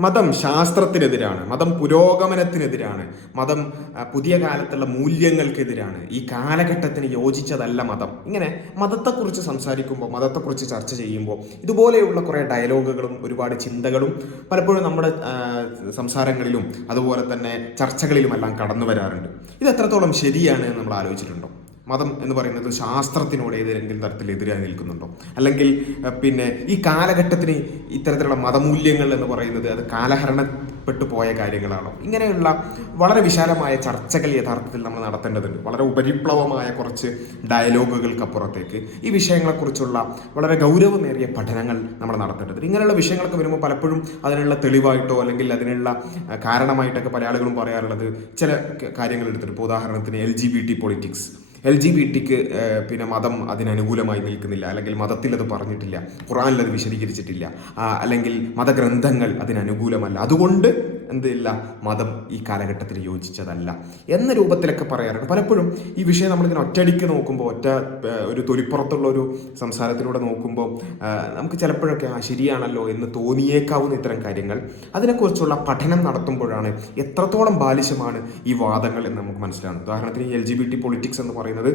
മതം ശാസ്ത്രത്തിനെതിരാണ് മതം പുരോഗമനത്തിനെതിരാണ് മതം പുതിയ കാലത്തുള്ള മൂല്യങ്ങൾക്കെതിരാണ് ഈ കാലഘട്ടത്തിന് യോജിച്ചതല്ല മതം. ഇങ്ങനെ മതത്തെക്കുറിച്ച് സംസാരിക്കുമ്പോൾ മതത്തെക്കുറിച്ച് ചർച്ച ചെയ്യുമ്പോൾ ഇതുപോലെയുള്ള കുറേ ഡയലോഗുകളും ഒരുപാട് ചിന്തകളും പലപ്പോഴും നമ്മുടെ സംസാരങ്ങളിലും അതുപോലെ തന്നെ ചർച്ചകളിലുമെല്ലാം കടന്നു വരാറുണ്ട് ഇത് എത്രത്തോളം ശരിയാണ് എന്ന് നമ്മൾ ആലോചിച്ചിട്ടുണ്ടോ? മതം എന്ന് പറയുന്നത് ശാസ്ത്രത്തിനോട് ഏതെങ്കിലും തരത്തിൽ എതിരായി നിൽക്കുന്നുണ്ടോ? അല്ലെങ്കിൽ പിന്നെ ഈ കാലഘട്ടത്തിന് ഇത്തരത്തിലുള്ള മതമൂല്യങ്ങൾ എന്ന് പറയുന്നത് അത് കാലഹരണപ്പെട്ടു പോയ കാര്യങ്ങളാണോ? ഇങ്ങനെയുള്ള വളരെ വിശാലമായ ചർച്ചകൾ യഥാർത്ഥത്തിൽ നമ്മൾ നടത്തേണ്ടതുണ്ട്. വളരെ ഉപരിപ്ലവമായ കുറച്ച് ഡയലോഗുകൾക്കപ്പുറത്തേക്ക് ഈ വിഷയങ്ങളെക്കുറിച്ചുള്ള വളരെ ഗൗരവമേറിയ പഠനങ്ങൾ നമ്മൾ നടത്തേണ്ടതുണ്ട്. ഇങ്ങനെയുള്ള വിഷയങ്ങളൊക്കെ വരുമ്പോൾ പലപ്പോഴും അതിനുള്ള തെളിവായിട്ടോ അല്ലെങ്കിൽ അതിനുള്ള കാരണമായിട്ടൊക്കെ പല ആളുകളും പറയാറുള്ളത് ചില കാര്യങ്ങൾ എടുത്തിട്ട്. ഇപ്പോൾ ഉദാഹരണത്തിന് L G B T politics. L G B tick പിന്നെ മതം അതിനനുകൂലമായി നിൽക്കുന്നില്ല. അല്ലെങ്കിൽ മതത്തിൽ അത് പറഞ്ഞിട്ടില്ല. ഖുറാനിൽ അത് വിശദീകരിച്ചിട്ടില്ല. അല്ലെങ്കിൽ മതഗ്രന്ഥങ്ങൾ അതിനനുകൂലമല്ല അതുകൊണ്ട് എന്തില്ല? മതം ഈ കാലഘട്ടത്തിൽ യോജിച്ചതല്ല എന്ന രൂപത്തിലൊക്കെ പറയാറുണ്ട്. പലപ്പോഴും ഈ വിഷയം നമ്മളിങ്ങനെ ഒറ്റയടിക്ക് നോക്കുമ്പോൾ ഒറ്റ ഒരു തൊലിപ്പുറത്തുള്ള ഒരു സംസാരത്തിലൂടെ നോക്കുമ്പോൾ നമുക്ക് ചിലപ്പോഴൊക്കെ ആ ശരിയാണല്ലോ എന്ന് തോന്നിയേക്കാവുന്ന ഇത്തരം കാര്യങ്ങൾ അതിനെക്കുറിച്ചുള്ള പഠനം നടത്തുമ്പോഴാണ് എത്രത്തോളം ബാലിശമാണ് ഈ വാദങ്ങൾ എന്ന് നമുക്ക് മനസ്സിലാകുന്നത് ഉദാഹരണത്തിന് L G B T politics എന്ന് പറയുന്നത്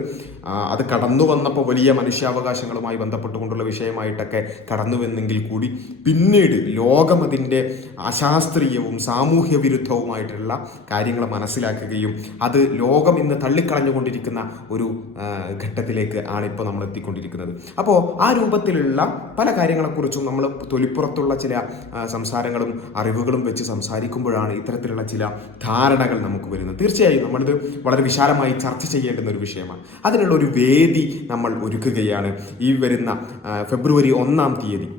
അത് കടന്നു വന്നപ്പോൾ വലിയ മനുഷ്യാവകാശങ്ങളുമായി ബന്ധപ്പെട്ടുകൊണ്ടുള്ള വിഷയമായിട്ടൊക്കെ കടന്നു വന്നെങ്കിൽ കൂടി പിന്നീട് ലോകം അതിന്റെ അശാസ്ത്രീയവും സാമൂഹ്യ വിരുദ്ധവുമായിട്ടുള്ള കാര്യങ്ങൾ മനസ്സിലാക്കുകയും അത് ലോകം ഇന്ന് തള്ളിക്കളഞ്ഞുകൊണ്ടിരിക്കുന്ന ഒരു ഘട്ടത്തിലേക്ക് ആണ് ഇപ്പോൾ നമ്മൾ എത്തിക്കൊണ്ടിരിക്കുന്നത്. അപ്പോൾ ആ രൂപത്തിലുള്ള പല കാര്യങ്ങളെക്കുറിച്ചും നമ്മൾ തൊലിപ്പുറത്തുള്ള ചില സംസാരങ്ങളും അറിവുകളും വെച്ച് സംസാരിക്കുമ്പോഴാണ് ഇത്തരത്തിലുള്ള ചില ധാരണകൾ നമുക്ക് വരുന്നത്. തീർച്ചയായും നമ്മളിത് വളരെ വിശാലമായി ചർച്ച ചെയ്യേണ്ടുന്ന ഒരു വിഷയമാണ്. അതിനുള്ള ഒരു വേദി നമ്മൾ ഒരുക്കുകയാണ് ഈ വരുന്ന ഫെബ്രുവരി ഒന്നാം തീയതി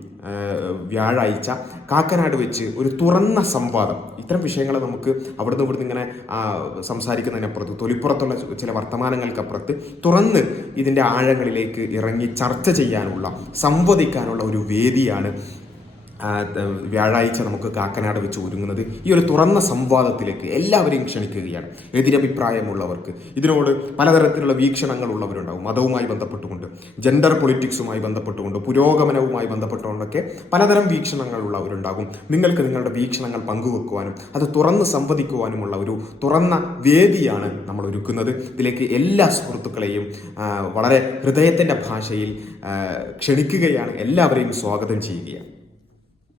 വ്യാഴാഴ്ച കാക്കനാട് വെച്ച് ഒരു തുറന്ന സംവാദം. ഇത്തരം വിഷയങ്ങൾ നമുക്ക് അവിടുന്ന് ഇവിടുന്ന് ഇങ്ങനെ സംസാരിക്കുന്നതിനപ്പുറത്ത് തൊലിപ്പുറത്തുള്ള ചില വർത്തമാനങ്ങൾക്കപ്പുറത്ത് തുറന്ന് ഇതിന്റെ ആഴങ്ങളിലേക്ക് ഇറങ്ങി ചർച്ച ചെയ്യാനുള്ള സംവദിക്കാനുള്ള ഒരു വേദിയാണ് വ്യാഴാഴ്ച നമുക്ക് കാക്കനാട് വെച്ച് ഒരുങ്ങുന്നത് ഈ ഒരു തുറന്ന സംവാദത്തിലേക്ക് എല്ലാവരെയും ക്ഷണിക്കുകയാണ്. എതിരഭിപ്രായമുള്ളവർക്ക്. ഇതിനോട് പലതരത്തിലുള്ള വീക്ഷണങ്ങൾ ഉള്ളവരുണ്ടാവും മതവുമായി ബന്ധപ്പെട്ടുകൊണ്ട് ജെൻഡർ പൊളിറ്റിക്സുമായി ബന്ധപ്പെട്ടുകൊണ്ട് പുരോഗമനവുമായി ബന്ധപ്പെട്ടുകൊണ്ടൊക്കെ പലതരം വീക്ഷണങ്ങൾ ഉള്ളവരുണ്ടാകും നിങ്ങൾക്ക് നിങ്ങളുടെ വീക്ഷണങ്ങൾ പങ്കുവെക്കുവാനും അത് തുറന്ന് സംവദിക്കുവാനുമുള്ള ഒരു തുറന്ന വേദിയാണ് നമ്മൾ ഒരുക്കുന്നത്. ഇതിലേക്ക് എല്ലാ സുഹൃത്തുക്കളെയും വളരെ ഹൃദയത്തിന്റെ ഭാഷയിൽ ക്ഷണിക്കുകയാണ്. എല്ലാവരെയും സ്വാഗതം ചെയ്യുകയാണ്.